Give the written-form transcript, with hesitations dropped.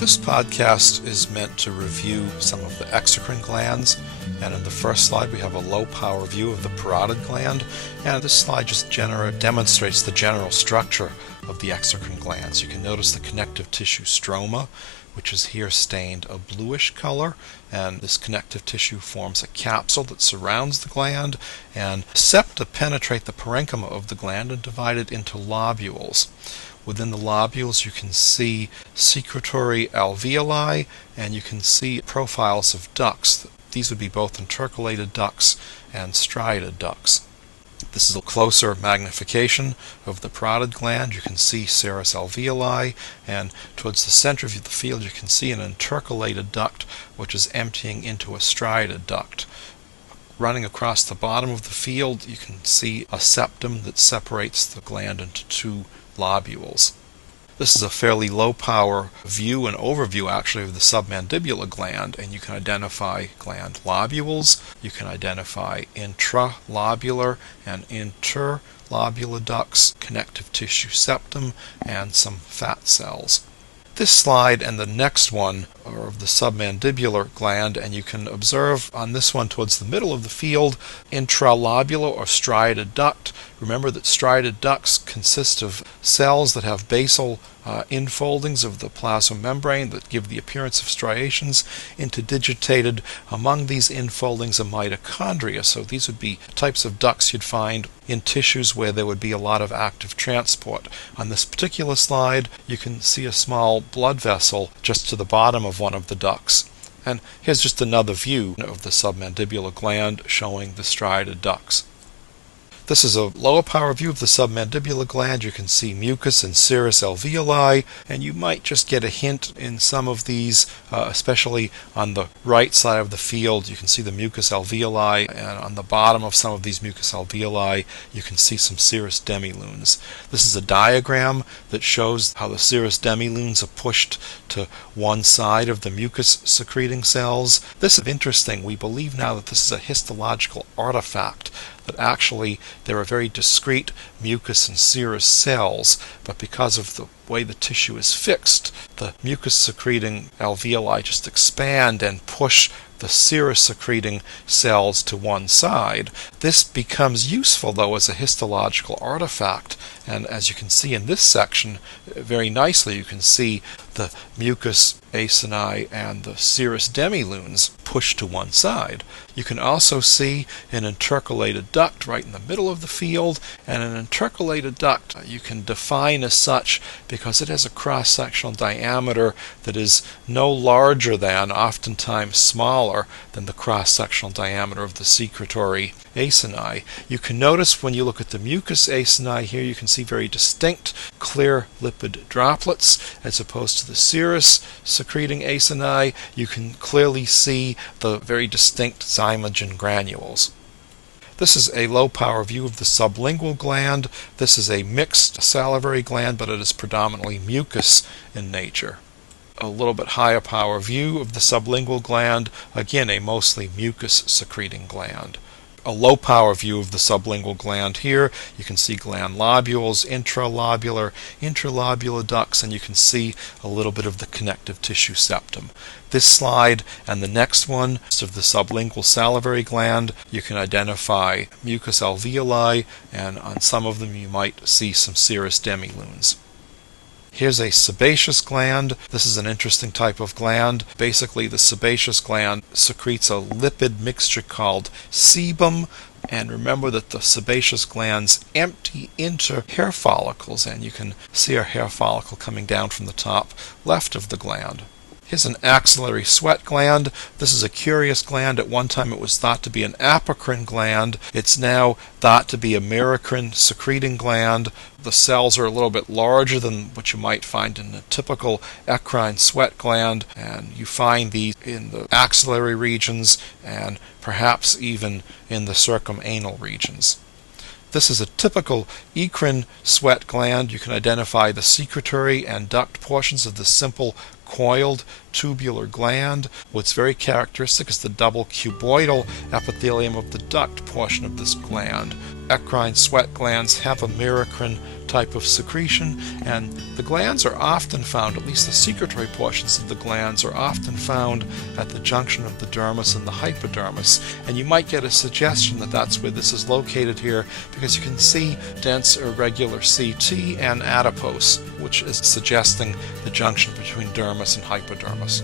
This podcast is meant to review some of the exocrine glands, and in the first slide we have a low-power view of the parotid gland, and this slide just demonstrates the general structure of the exocrine glands. You can notice the connective tissue stroma, which is here stained a bluish color, and this connective tissue forms a capsule that surrounds the gland, and septa penetrate the parenchyma of the gland and divide it into lobules. Within the lobules you can see secretory alveoli, and you can see profiles of ducts. These would be both intercalated ducts and striated ducts. This is a closer magnification of the parotid gland. You can see serous alveoli, and towards the center of the field you can see an intercalated duct which is emptying into a striated duct. Running across the bottom of the field you can see a septum that separates the gland into two lobules. This is a fairly low power view and overview actually of the submandibular gland, and you can identify gland lobules, you can identify intralobular and interlobular ducts, connective tissue septum, and some fat cells. This slide and the next one are of the submandibular gland, and you can observe on this one towards the middle of the field intralobular or striated duct. Remember that striated ducts consist of cells that have basal infoldings of the plasma membrane that give the appearance of striations. Interdigitated among these infoldings are mitochondria, so these would be types of ducts you'd find in tissues where there would be a lot of active transport. On this particular slide you can see a small blood vessel just to the bottom of one of the ducts. And here's just another view of the submandibular gland showing the striated ducts. This is a lower power view of the submandibular gland. You can see mucus and serous alveoli, and you might just get a hint in some of these, especially on the right side of the field. You can see the mucus alveoli, and on the bottom of some of these mucus alveoli you can see some serous demilunes. This is a diagram that shows how the serous demilunes are pushed to one side of the mucus secreting cells. This is interesting. We believe now that this is a histological artifact, that actually there are very discrete mucus and serous cells, but because of the way the tissue is fixed, the mucus secreting alveoli just expand and push the serous secreting cells to one side. This becomes useful though as a histological artifact, and as you can see in this section very nicely, you can see the mucus acini and the serous demilunes pushed to one side. You can also see an intercalated duct right in the middle of the field, and an intercalated duct you can define as such because it has a cross-sectional diameter that is no larger than, oftentimes smaller than, the cross-sectional diameter of the secretory acini. You can notice when you look at the mucus acini here, you can see very distinct clear lipid droplets, as opposed to the serous secreting acini. You can clearly see the very distinct zymogen granules. This is a low power view of the sublingual gland. This is a mixed salivary gland, but it is predominantly mucus in nature. A little bit higher power view of the sublingual gland, again a mostly mucus secreting gland. A low power view of the sublingual gland here. You can see gland lobules, intralobular, interlobular ducts, and you can see a little bit of the connective tissue septum. This slide and the next one of the sublingual salivary gland, you can identify mucus alveoli, and on some of them you might see some serous demilunes. Here's a sebaceous gland. This is an interesting type of gland. Basically, the sebaceous gland secretes a lipid mixture called sebum. And remember that the sebaceous glands empty into hair follicles, and you can see a hair follicle coming down from the top left of the gland. Here's an axillary sweat gland. This is a curious gland. At one time it was thought to be an apocrine gland. It's now thought to be a merocrine secreting gland. The cells are a little bit larger than what you might find in a typical eccrine sweat gland, and you find these in the axillary regions and perhaps even in the circumanal regions. This is a typical ecrine sweat gland. You can identify the secretory and duct portions of the simple coiled tubular gland. What's very characteristic is the double cuboidal epithelium of the duct portion of this gland. eccrine sweat glands have a merocrine type of secretion, and the glands are often found, at least the secretory portions of the glands are often found at the junction of the dermis and the hypodermis, and you might get a suggestion that that's where this is located here, because you can see dense irregular CT and adipose, which is suggesting the junction between dermis and hypodermis.